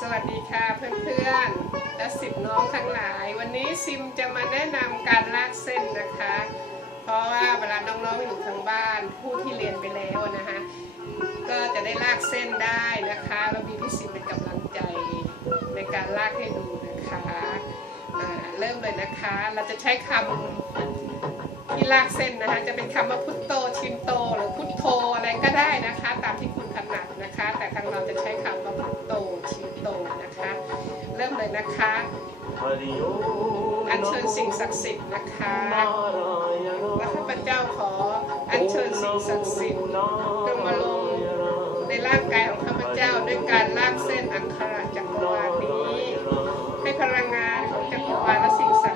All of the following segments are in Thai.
สวัสดีค่ะเพื่อนๆและสิบน้องทั้งหลาย วันนี้ซิมจะมาแนะนำการลากเส้นนะคะ เพราะว่าเวลาน้องๆอยู่ทางบ้าน ผู้ที่เรียนไปแล้วนะคะ ก็จะได้ลากเส้นได้นะคะแล้วมีพี่ซิมเป็นกำลังใจในการลากให้ดูนะคะอ่าเริ่มเลยนะคะ เราจะใช้คำที่ลากเส้นนะคะ จะเป็นคำว่าพุทโตชิน เลยนะคะ อัญเชิญสิ่งศักดิ์สิทธิ์นะคะและข้าพเจ้าขออัญเชิญสิ่งศักดิ์สิทธิ์จงมาลงในร่างกายของข้าพเจ้าด้วยการลากเส้นอังคารจักรวาลนี้ ให้พลังงานของจักรวาลและสิ่งศักดิ์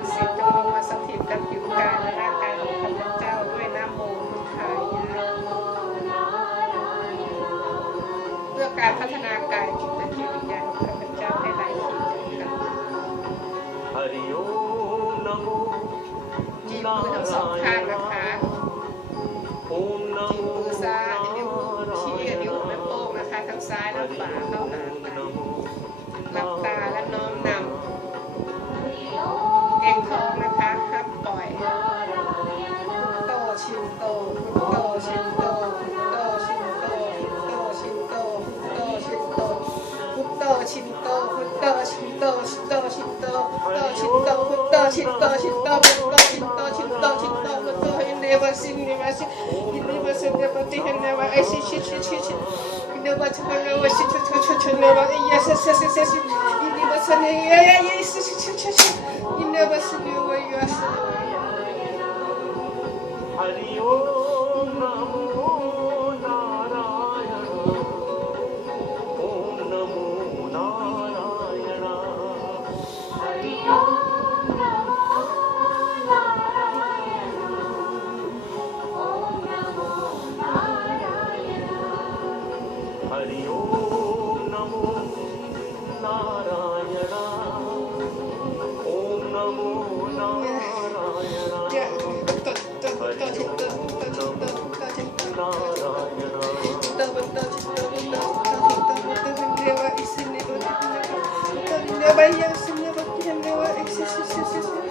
จีบมือทั้งสองข้างนะคะจีบมือซ้ายนิ้วชี้กับนิ้วแม่โป้งนะคะ ทั้งซ้ายและขวาเข้าหากันหลับตา Chitta chitta cinta chitta chitta chitta cinta never seen never seen never seen never seen I see shit shit shit shit never seen never seen shit shit shit shit yes yes yes yes yes never seen yeah yeah yeah shit shit shit shit shit you Bahia, Senhor, que me deu a existência.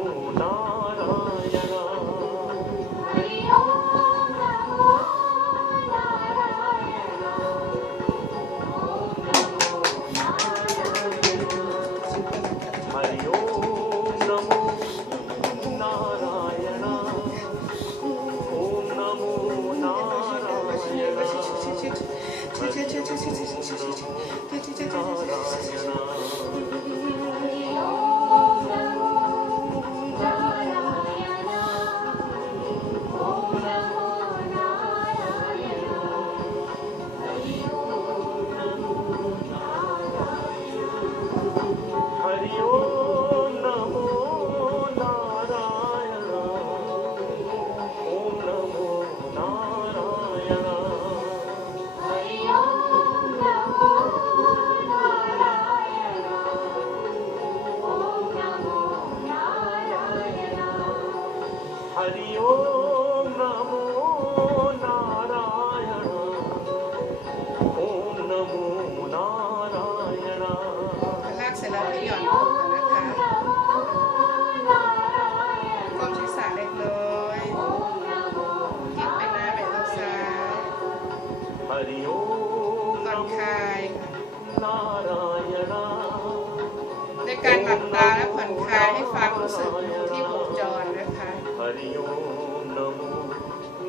รู้สึกอยู่ที่วงจรนะคะ Hari Om Namo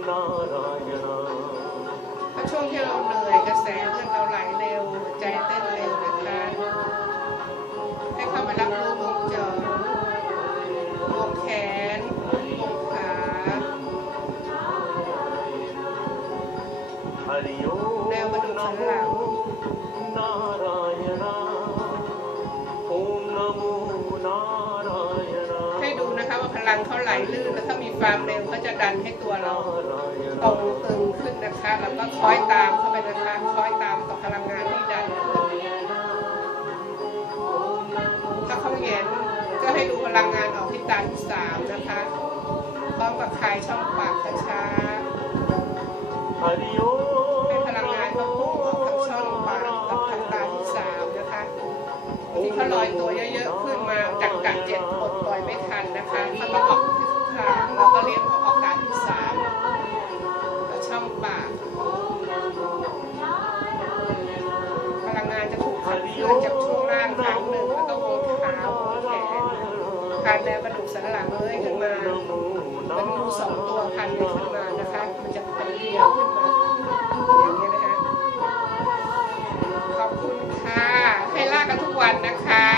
Narayana เพราะช่วงที่เราเหนื่อยกระแสเลือดเราไหลเร็วหัวใจเต้นเร็วนะคะ ให้เข้ามารับรู้วงจรวงแขนวงขา Hari Om แนวกระดูกสันหลัง ไหลลื่นแล้วถ้ามีความเร็วก็จะดันให้ตัวเราตรงตึงขึ้นนะคะ แล้วก็คล้อยตามเข้าไปนะคะคล้อยตามกับพลังงานที่ดันถ้าเขาเห็นก็ให้ดูพลังงานออกที่ตาที่สามนะคะพร้อมกับคลายช่องปากช้าๆ ระดูกสันหลังเลื้อยขึ้นมามันดูสองตัวพันกันขึ้นมานะคะ มันจะเป็นเรียวขึ้นมาอย่างนี้นะคะ ขอบคุณค่ะ ให้ลากกันทุกวันนะคะ